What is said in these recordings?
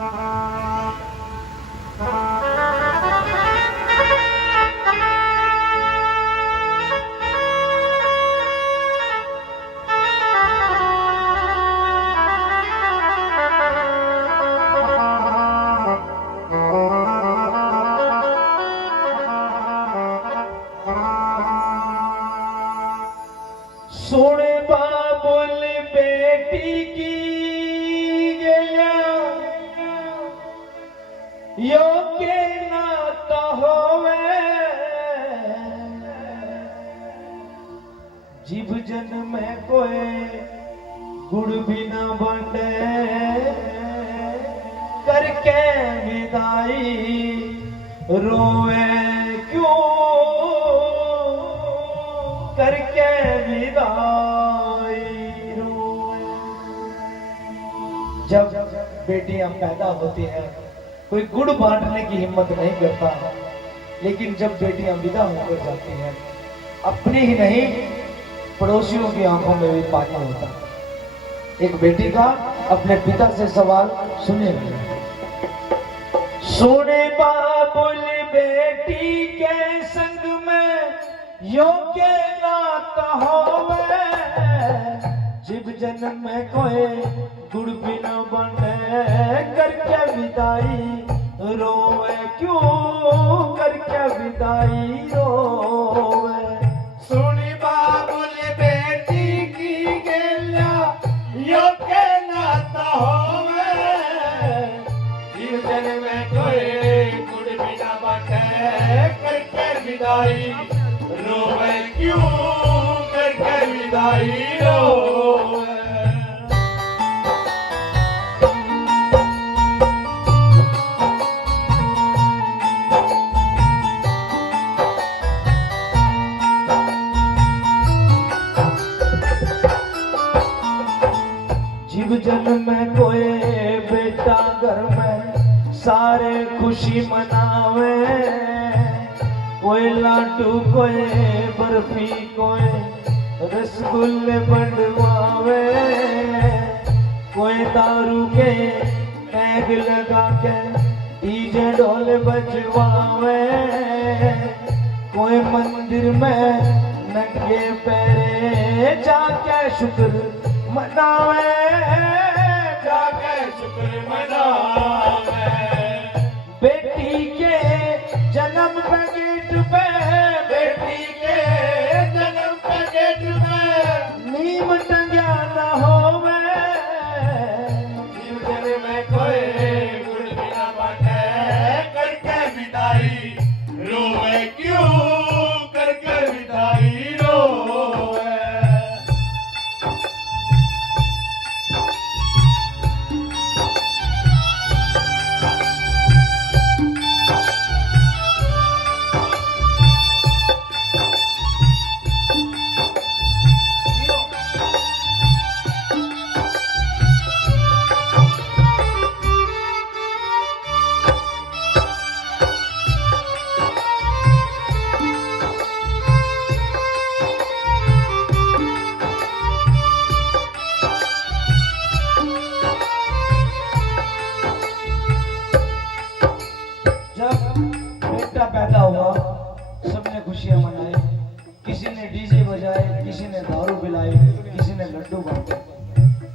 सोने बाबुल बेटी की गया यो के नाता होवे जीव जन में कोई गुड़ भी न बंडे करके विदाई रोवे क्यों करके विदाई रोवे। जब बेटियां पैदा होती हैं कोई गुड़ बांटने की हिम्मत नहीं करता, लेकिन जब बेटियां विदा होकर जाती हैं अपनी ही नहीं पड़ोसियों की आंखों में भी पानी होता। एक बेटी का अपने पिता से सवाल सुनिए। सोने बाबुल बेटी के संग में योग्य नाता होवे जीव जन्म में कोई गुड़ भी न बने करके विदाई रोवे क्यों करके विदाई रोवे। सुनी बाबुल बेटी की गेला योग्य नाता होवे जीव जन्म में कोई गुड़ भी न बने करके विदाई रोवे क्यों करके विदाई रोवे। जीव जन्म में कोई बेटा घर में सारे खुशी मनावे, कोई लाडू कोई बर्फी कोई रसगुल्ले बंटवावे, कोई दारू के टैग लगा के डीजे ढोल बजवावे, कोई मंदिर में नंगे पैरे जाके शुक्र मनावे जाके शुक्र मनावे। बेटी के जन्म पे गेट पे बेटी के जन्म पे गेट पे नीम टंगा न होवे जीव जन्म में कोई गुड़ भी न बने करके विदाई रोवे क्यों करके विदाई रोवे। बेटा पैदा हुआ सबने खुशियां मनाई, किसी ने डीजे बजाए, किसी ने दारू पिलाई, किसी ने लड्डू बांटे।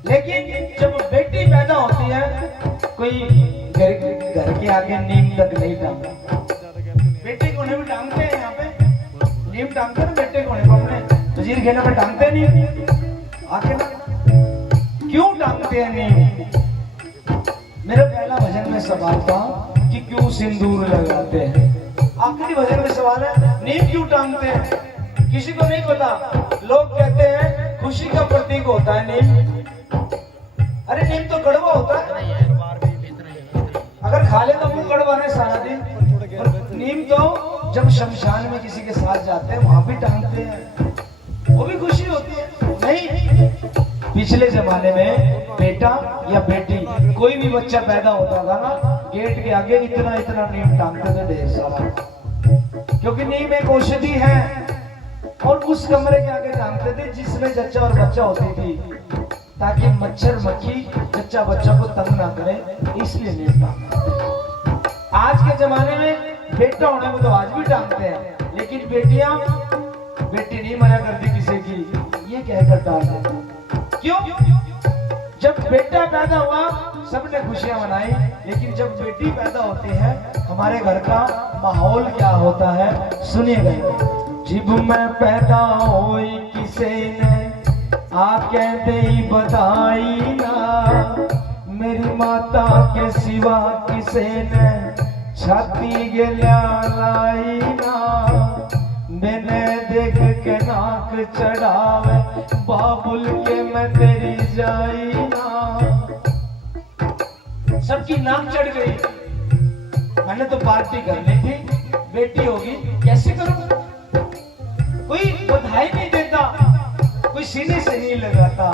लेकिन जब बेटी पैदा होती है कोई घर के आगे नीम तक नहीं टांगता। बेटे को भी टांगते हैं, यहाँ पे नीम टांगते हैं बेटे को अपने वजीर खेना में टांगते नहीं आके ना, क्यों टांगते हैं नीम? मेरा पहला भजन में सवाल था कि क्यों सिंदूर लगाते हैं। आखिरी भजन में सवाल है नीम क्यों टांगते हैं? किसी को नहीं पता। लोग कहते हैं खुशी का प्रतीक होता है नीम। अरे नीम तो कड़वा होता है, अगर खा ले तो मुंह कड़वा है सारा दिन। और नीम तो जब शमशान में किसी के साथ जाते हैं वहां भी टांगते हैं, वो भी खुशी होती है। नहीं, पिछले जमाने में बेटा या बेटी कोई भी बच्चा पैदा होता था ना, गेट के आगे इतना इतना नीम टांगते थे, ढेर सारा, क्योंकि नीम एक औषधि है। और उस कमरे के आगे टांगते थे जिसमें जच्चा और बच्चा होती थी। ताकि मच्छर मक्खी जच्चा बच्चा को तंग ना करे, इसलिए नहीं टांगते। आज के जमाने में बेटा होने को तो आज भी टांगते हैं, लेकिन बेटियां, बेटी नहीं मना करती किसी की, ये कहकर टांगते हैं। क्यों? जब बेटा पैदा हुआ सबने खुशियां मनाई, लेकिन जब बेटी पैदा होती है हमारे घर का माहौल क्या होता है, सुनिएगा। जिब में पैदा होई किसे ने आके दे बधाई ना, मेरी माता के सिवा किसे ने छाती गिला लाई ना, मैंने देख के नाक चढ़ावे बाबुल के मैं तेरी जाई ना। सबकी नाक चढ़ गई, मैंने तो पार्टी करनी थी, बेटी होगी कैसे करूं? कोई बधाई नहीं देता, कोई सीने से नहीं लगाता।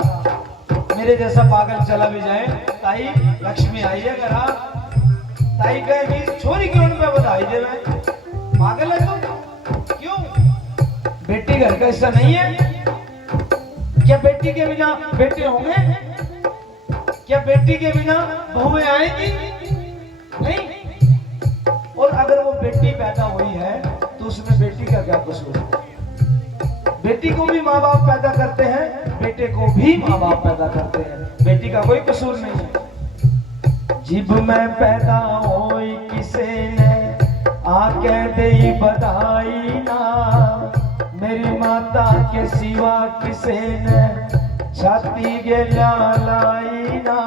मेरे जैसा पागल चला भी जाए, ताई लक्ष्मी आई है घर, ताई कहेगी छोरी क्यों पे बधाई दे रहे, पागल है तो? क्यों? बेटी घर का हिस्सा नहीं है क्या? बेटी के बिना बेटे होंगे क्या? बेटी के बिना बहुएं आएगी? नहीं। और अगर वो बेटी पैदा हुई है तो उसमें बेटी का क्या कसूर है? बेटी को भी माँ बाप पैदा करते हैं, बेटे को भी माँ बाप पैदा करते हैं, बेटी का कोई कसूर नहीं है। जिब में पैदा होई किसे ने आके दे बधाई ना, मेरी माता के सिवा किसे ने छाती गिला लाई ना,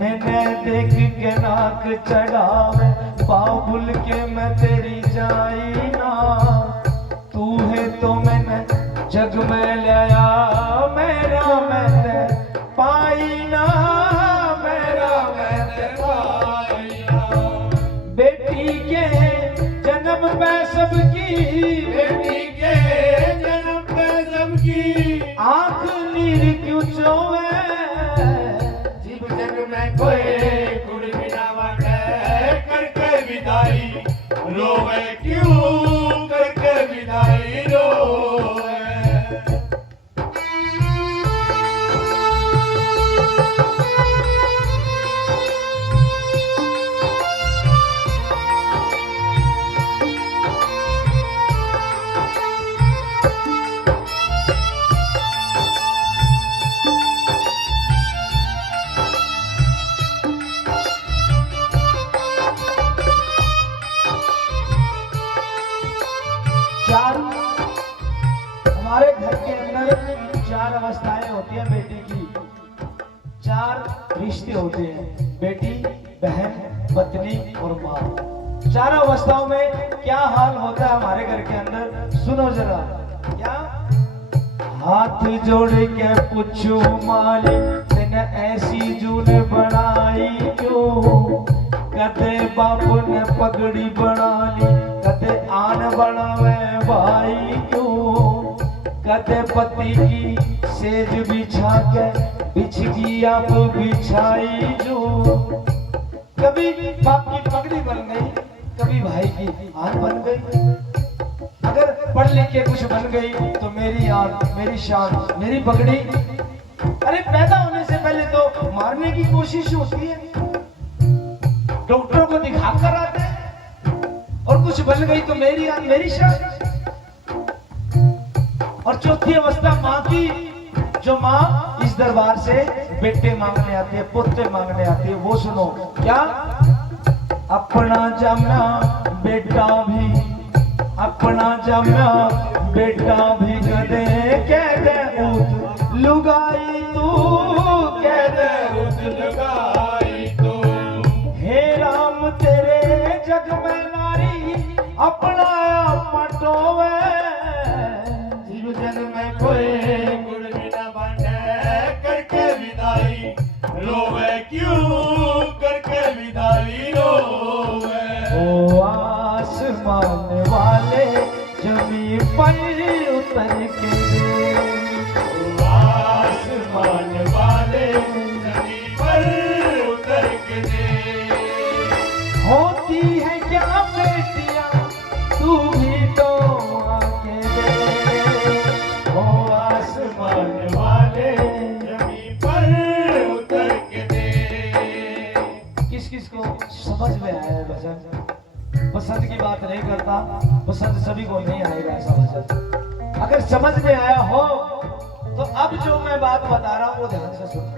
मैंने देख के नाक चढ़ावे बाबुल के मैं तेरी जाई ना, तू है तो मैंने जग में लाया, मेरा मैंने पाई ना, मेरा मैंने पाई ना। बेटी के जन्म पे सबकी, बेटी के जन्म पे सबकी आंख नीर क्यों चोवे, जिब जग में कोई कुड़ी बिना बाटे करके विदाई रोवे क्यों, करके विदाई रोवे। चार, हमारे घर के अंदर चार अवस्थाएं होती हैं बेटी की, चार रिश्ते होते हैं, बेटी, बहन, पत्नी और माँ। चार अवस्थाओं में क्या हाल होता है हमारे घर के अंदर, सुनो जरा। क्या? हाथ जोड़ के पूछू मालिक तेने ऐसी जून बनाई क्यों, कदे बाबू ने पगड़ी बना ली, कदे आन बनावे भाई क्यों, कदे पति की सेज बिछा के बिछ गई अब बिछाई जो, कभी बाप की पगड़ी बन गई, कभी भाई की आन बन गई। अगर पढ़ लिख के कुछ बन गई तो मेरी आन, मेरी शान, मेरी पगड़ी। अरे पैदा होने से पहले तो मारने की कोशिश होती है, डॉक्टरों को दिखा कर आते हैं, और कुछ बन गई तो मेरी आन, मेरी शान। और चौथी अवस्था माँ की, जो माँ इस दरबार से बेटे मांगने आते हैं, पोते मांगने आते हैं। वो सुनो क्या? अपना जमा बेटा भी, अपना जमा बेटा भी गदे कह दे उत लुगाई तू, कह दे उत लुगाई तू। हे राम तेरे जग में नारी अपना पटोवे, जीव जन में कोई गुड़ बिना बाटे करके विदाई रोवे क्यों, करके विदाई रोवे। ओ आसमान वाले जमी पर उतर के दे, ओ आसमान वाले जमीन पर उतर के दे। होती है क्या बेटियां तू भी तो आके दे, ओ आसमान वाले जमीन किस किस को समझ में आया है भजन? पसंद की बात नहीं करता, पसंद सभी को नहीं आएगा ऐसा भजन। अगर समझ में आया हो तो अब जो मैं बात बता रहा हूँ वो ध्यान से सुनो,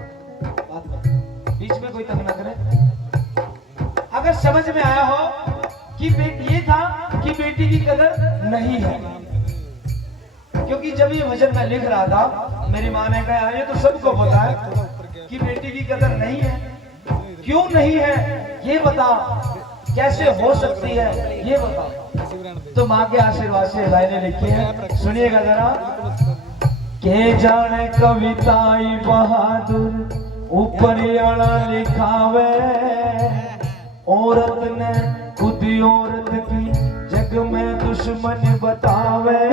बात में बीच में कोई तंग न करे। अगर समझ में आया हो कि ये था कि बेटी की कदर नहीं है, क्योंकि जब ये भजन मैं लिख रहा था मेरी माँ ने कहा ये तो सबको पता है कि बेटी की कदर नहीं है, क्यों नहीं है ये बता, कैसे हो सकती है ये बता। तो माँ के आशीर्वाद से लाइनें लिखी है, सुनिएगा जरा। के जाने कविताई बहादुर ऊपर आला लिखावे, औरत ने खुद औरत की जग में दुश्मन बतावे।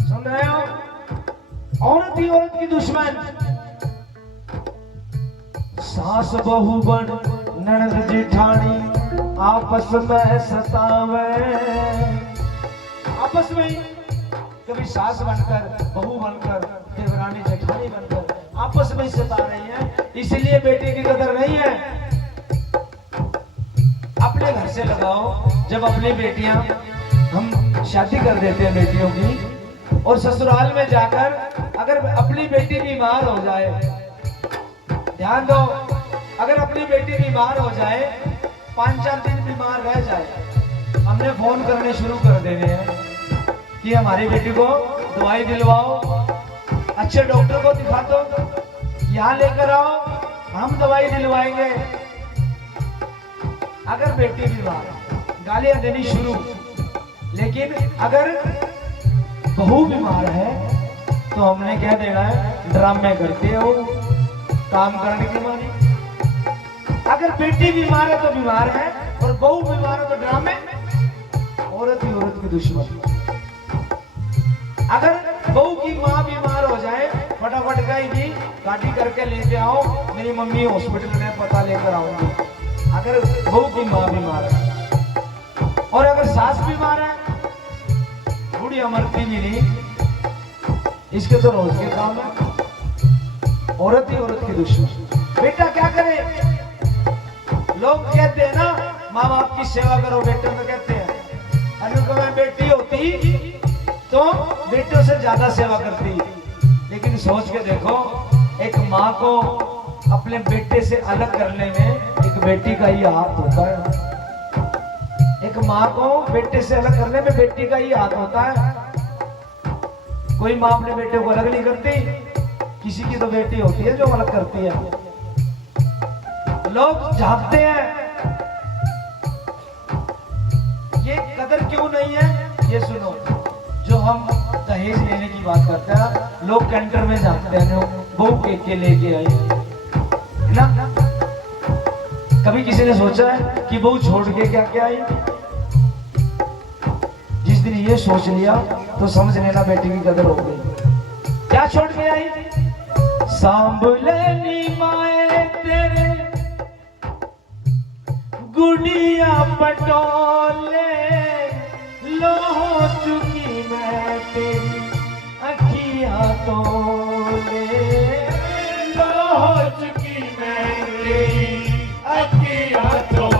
सुन रहे हो? औरत ही औरत की दुश्मन, सास बहू बन ननद जेठानी आपस में सतावे। आपस में कभी सास बनकर बहू बनकर देवरानी जेठानी बनकर आपस में सता रही है, इसलिए बेटी की कदर नहीं है। अपने घर से लगाओ, जब अपनी बेटियां हम शादी कर देते हैं बेटियों की, और ससुराल में जाकर अगर अपनी बेटी बीमार हो जाए, ध्यान दो, अगर अपनी बेटी बीमार हो जाए, 5-4 दिन बीमार रह जाए, हमने फोन करने शुरू कर देने हैं कि हमारी बेटी को दवाई दिलवाओ, अच्छे डॉक्टर को दिखा दो, यहाँ लेकर आओ, हम दवाई दिलवाएंगे। अगर बेटी बीमार, गालियां देनी शुरू। लेकिन अगर बहू बीमार है तो हमने क्या देना है, ड्रामे करते हो काम करने की मानी। अगर बेटी बीमार है तो बीमार है, और बहू बीमार है तो ड्रामे। औरत ही औरत की दुश्मन। अगर बहू की माँ बीमार हो जाए, फटाफट कहेगी गाड़ी करके लेके आओ, मेरी मम्मी हॉस्पिटल में पता लेकर आऊंगी। अगर बहू की माँ बीमार है, और अगर सास बीमार है, बूढ़ी मरती भी नहीं, इसके तो रोज के काम है। औरत ही औरत की दुश्मन। बेटा क्या करे? लोग कहते हैं ना, माँ बाप की सेवा करो, बेटे तो कहते हैं। अनुपमा बेटी होती तो बेटों से ज्यादा सेवा करती, लेकिन सोच के देखो, एक माँ को अपने बेटे से अलग करने में एक बेटी का ही हाथ होता है। एक माँ को बेटे से अलग करने में बेटी का ही हाथ होता है। कोई माँ अपने बेटे को अलग नहीं करती, किसी की तो बेटी होती है जो अलग करती है। लोग झांकते हैं, ये कदर क्यों नहीं है? ये सुनो, जो हम दहेज लेने की बात करते हैं, लोग कैंटर में झांकते हैं, बहू के लेके आई ना। कभी किसी ने सोचा है कि बहू छोड़ के क्या क्या आई? जिस दिन ये सोच लिया तो समझ लेना बेटी की कदर हो गई। क्या छोड़ के आई? सांभलेनी माए तेरे गुड़िया पटोले, लो हो चुकी मैं तेरी अखियां तोले। लो हो चुकी मैं तेरी अखियां तोले।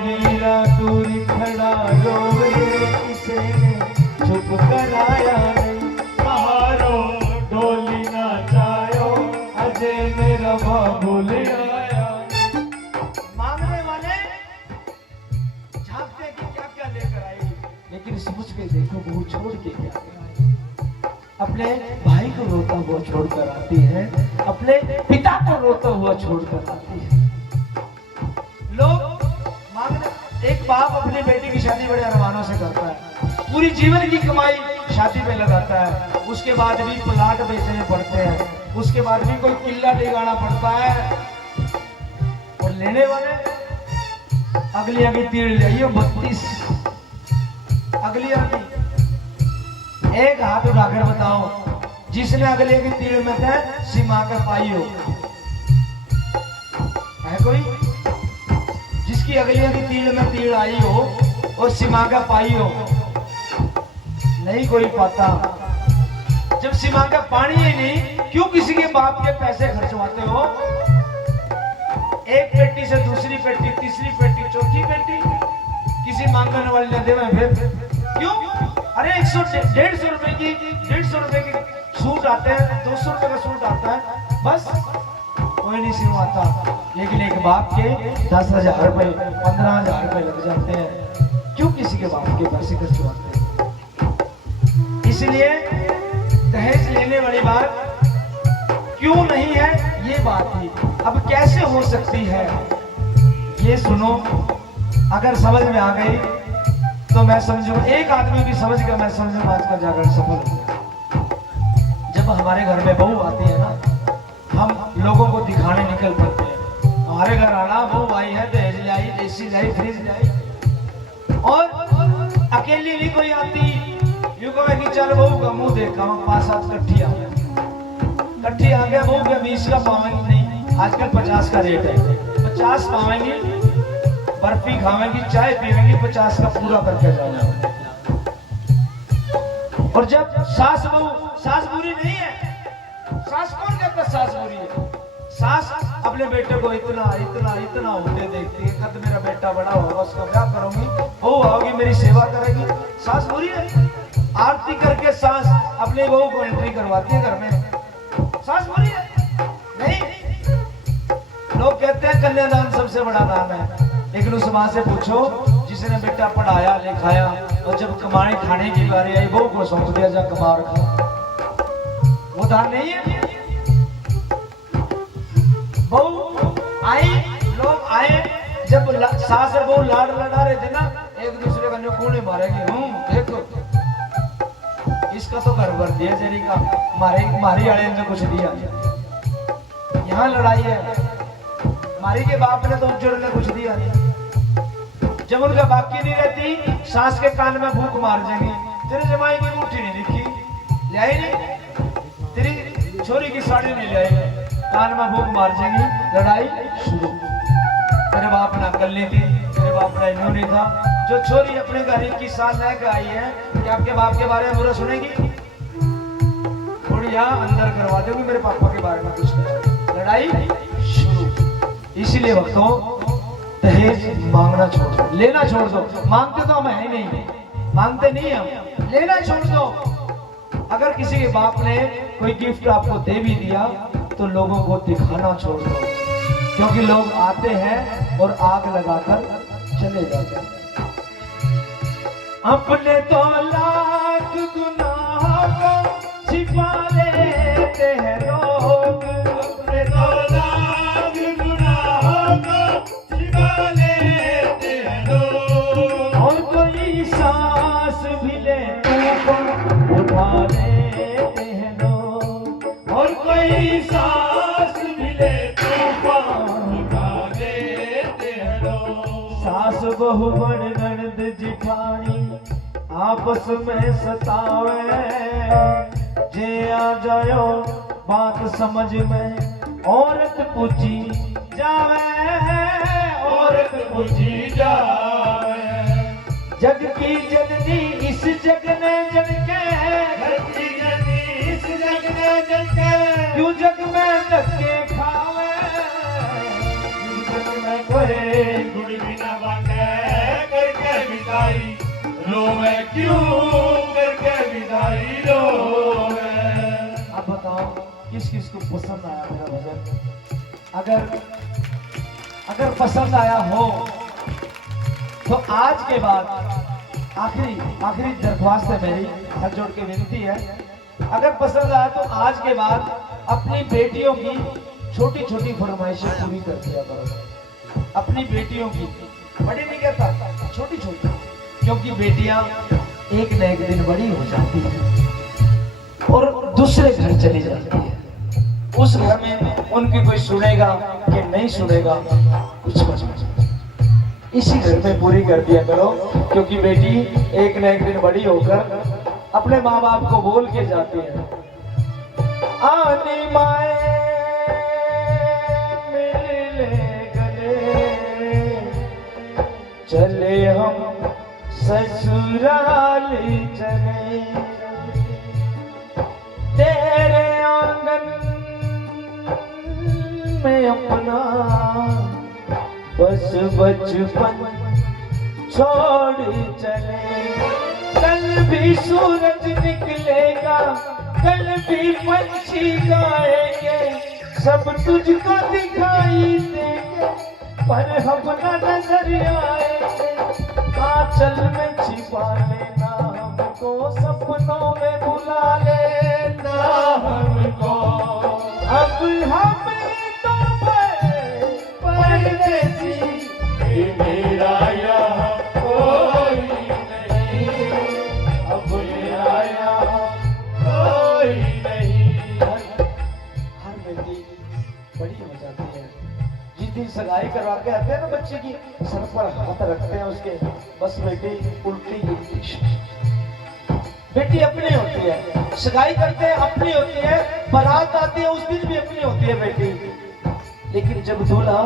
वीरा दूरी खड़ा रोवे, किसे ने चुप कराया नहीं। महारो डोली ना जायो, अजय मेरा बाबू ले आया। मांगने वाले झांकते कि क्या क्या लेकर आई, लेकिन सोच के देखो बहू छोड़ के क्या आई। अपने भाई को रोता हुआ छोड़कर आती है, अपने पिता को रोता हुआ छोड़कर आती है। लोग मांगने, एक बाप अपनी बेटी की शादी बड़े अरमानों से करता है, पूरी जीवन की कमाई शादी में लगाता है, उसके बाद भी प्लाट बेचने पड़ते हैं, उसके बाद भी कोई किला टिकाना पड़ता है, और लेने वाले अगली आगे तीर जाइए 32 अगली आगे। एक हाथ उठाकर बताओ, जिसने अगले की तीर में था सीमा का पाई हो है कोई? जिसकी अगली की तीर में तीर आई हो और सीमा का पाई हो, नहीं कोई पाता। जब सीमा का पानी ही नहीं, क्यों किसी के बाप के पैसे खर्चवाते हो? एक पेटी से दूसरी पेटी, तीसरी पेटी, चौथी पेटी, किसी मांगने वाले ने दे में फिर क्यों? अरे 150 रुपए की 150 रुपए की सूट आते हैं, 200 रुपए का सूट आता है, बस कोई नहीं सिलवाता। लेकिन एक बाप के 10,000 रुपए 15,000 रुपए लग जाते हैं, क्यों किसी के बाप के पैसे खर्च होते हैं? इसलिए दहेज लेने वाली बात क्यों नहीं है, ये बात ही अब कैसे हो सकती है, ये सुनो। अगर समझ में आ गई तो मैं समझू, एक आदमी भी समझ कर मैं समझू आज का जागरण सफल हो गया। जब हमारे घर में बहू आती है ना, हम लोगों को दिखाने निकल पड़ते हैं, हमारे घर आना बहू आई है, दहेज लाई, एसी लाई, फ्रिज लाई, और अकेली नहीं कोई आती, यूं कहे कि चल बहू का मुंह देखा, 5-7 कट्ठी आ गया, कट्ठी आ गया, बहू के 20 का पावेंगी नहीं, आजकल 50 का रेट है, 50 पावेंगी, बर्फी खावेंगी, चाय पीवेंगी, 50 का पूरा करके जाना। और जब सास बहू, सास बुरी नहीं है, सास कौन कहता सास बुरी है? सास अपने बेटे को इतना इतना इतना होते देखती है, कद मेरा बेटा बड़ा होगा उसका क्या करूंगी, बहू आओगी मेरी सेवा करेगी, सास बुरी है? आरती करके सास अपनी बहू को एंट्री करवाती है घर में, सास बुरी है? नहीं। लोग कहते हैं कन्यादान सबसे बड़ा दान है, लेकिन उस माँ से पूछो जिसने बेटा पढ़ाया लिखाया और जब कमाने खाने की बारी आई बहू को सौंप दिया, जा कमा रखा, वो दान नहीं है? बहू आई, लोग आए, जब सास और बहू लाड लड़ा रहे थे ना, एक दूसरे का न्यूकूने मारेंगे, देखो इसका तो घर भर दिया जेरी का, मारी आड़े ने कुछ दिया, यहाँ लड़ाई है, मारी के बाप ने तो उज्जड़ ने कुछ दिया नहीं। जब उनका बाकी नहीं रहती, सास के कान में भूख मार जाएंगी, तेरे जमाई की मुट्ठी नहीं दिखी, ले आई नहीं, तेरी छोरी की साड़ी नहीं ले आई, कान में भूख मार जाएंगी, लड़ाई शुरू। तेरे बाप ने अकल नहीं थी, तेरे बाप ने यूं नहीं था। जो छोरी अपने घर 21 साल रह के आई है, क्या आपके बाप के बारे में बुरा सुनेगी? थोड़ी यहाँ अंदर करवा दोगी, मेरे पापा के बारे में कुछ नहीं, लड़ाई शुरू। इसीलिए भक्तों दहेज मांगना छोड़ दो, लेना छोड़ दो। मांगते तो हम है ही नहीं, मांगते नहीं हम, लेना छोड़ दो। अगर किसी के बाप ने कोई गिफ्ट आपको दे भी दिया तो लोगों को दिखाना छोड़ दो, क्योंकि लोग आते हैं और आग लगाकर चले जाते हैं। अपने तो लाख गुनाह को छिपा लेते हैं लोग, अपने तो लाख गुनाह को छिपा लेते हैं लोग, और कोई सांस भी ले तो उठा लेते हैं लोग, और कोई सांस भी ले तो उठा लेते हैं लोग। सास बहु बड़ ननद जिठानी आपस में सतावे, जे आ जायो बात समझ में औरत पूछी जावे, औरत पूछी जावे। जग की जननी इस जग ने जग के, जग की जननी इस जग ने जग के, क्यों जग में धक्के खावे, जग में कोई गुड़ भी न बांटे करके विदाई रोवे, क्यों करके विदाई रोवे। अब बताओ किस किस को पसंद आया मेरा भजन? अगर पसंद आया हो तो आज के बाद आखिरी दरख्वास्त है मेरी, हाथ जोड़ के विनती है, अगर पसंद आया तो आज के बाद अपनी बेटियों की छोटी छोटी फरमाइशें पूरी कर दिया करो। अपनी बेटियों की, बड़ी नहीं कहता, छोटी छोटी, क्योंकि बेटियां एक न एक दिन बड़ी हो जाती है और दूसरे घर चली जाती है। उस घर में उनकी कोई सुनेगा कि नहीं सुनेगा, कुछ इसी घर में पूरी कर दिया करो, क्योंकि बेटी एक न एक दिन बड़ी होकर अपने माँ बाप को बोल के जाती है, आनी माए मिल ले गले, चले हम ससुराल चले, तेरे आंगन में अपना बस बचपन छोड़ चले, कल भी सूरज निकलेगा, कल भी पंछी गाएंगे, सब तुझको दिखाई देंगे, पर हम न नजर आएंगे। आंचल में छिपा लेना हमको, सपनों में बुला लेना हमको। अब हम तो परदेसी, मेरा यहाँ कोई नहीं, अब मेरा यहाँ कोई नहीं। हर बेटी बड़ी हो जाती है जिस दिन सगाई करवा के आते हैं ना बच्चे की, सर पर हाथ रखते हैं उसके, बस बेटी उल्टी गिरती। बेटी अपनी होती है, सगाई करते हैं अपनी होती है, बारात आती है उस दिन भी अपनी होती है बेटी। लेकिन जब दूल्हा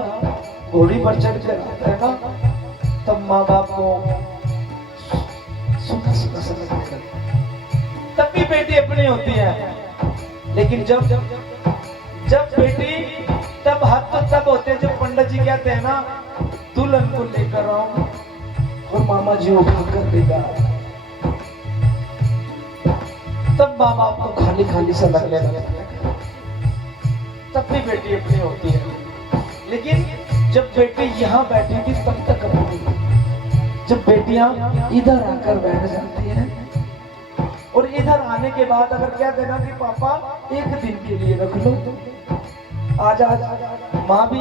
घोड़ी पर चढ़ कर आता है ना, तब माँ बाप को सुना सुना समझने लगता है, तब भी बेटी अपनी होती है। लेकिन जब बेटी, तब हाथ तो तब होते हैं जब पंडित जी कहते हैं ना दुल्हन को लेकर आओ और मामा जी उठा कर देगा, तब माँ बाप को खाली खाली सा लगने लगता है, तब भी बेटी अपनी होती है। लेकिन जब बेटी यहाँ बैठी थी तब तक अपनी, जब बेटियां इधर आकर बैठ जाती हैं और इधर आने के बाद अगर कह देना कि पापा एक दिन के लिए रख लो, आज माँ भी,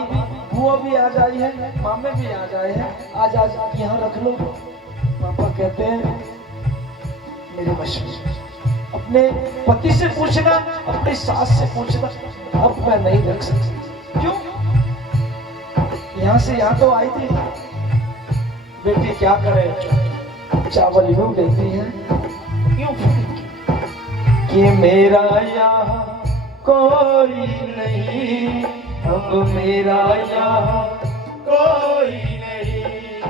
बुआ भी आ जाई है, मामे भी आ जाए हैं, आज यहाँ रख लो। पापा कहते हैं मेरे वश में, अपने पति से पूछना, अपनी सास से पूछना, अब मैं नहीं रख सकती। क्यों? यहाँ से यहाँ तो आई थी, बेटी क्या करे, चावल यूं लेती है, यूं कि मेरा यहाँ कोई नहीं, अब मेरा यहाँ कोई नहीं,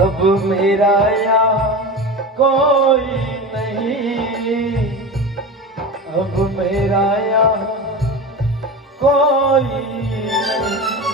अब मेरा यहाँ कोई नहीं, अब मेरा यहाँ कोई नहीं।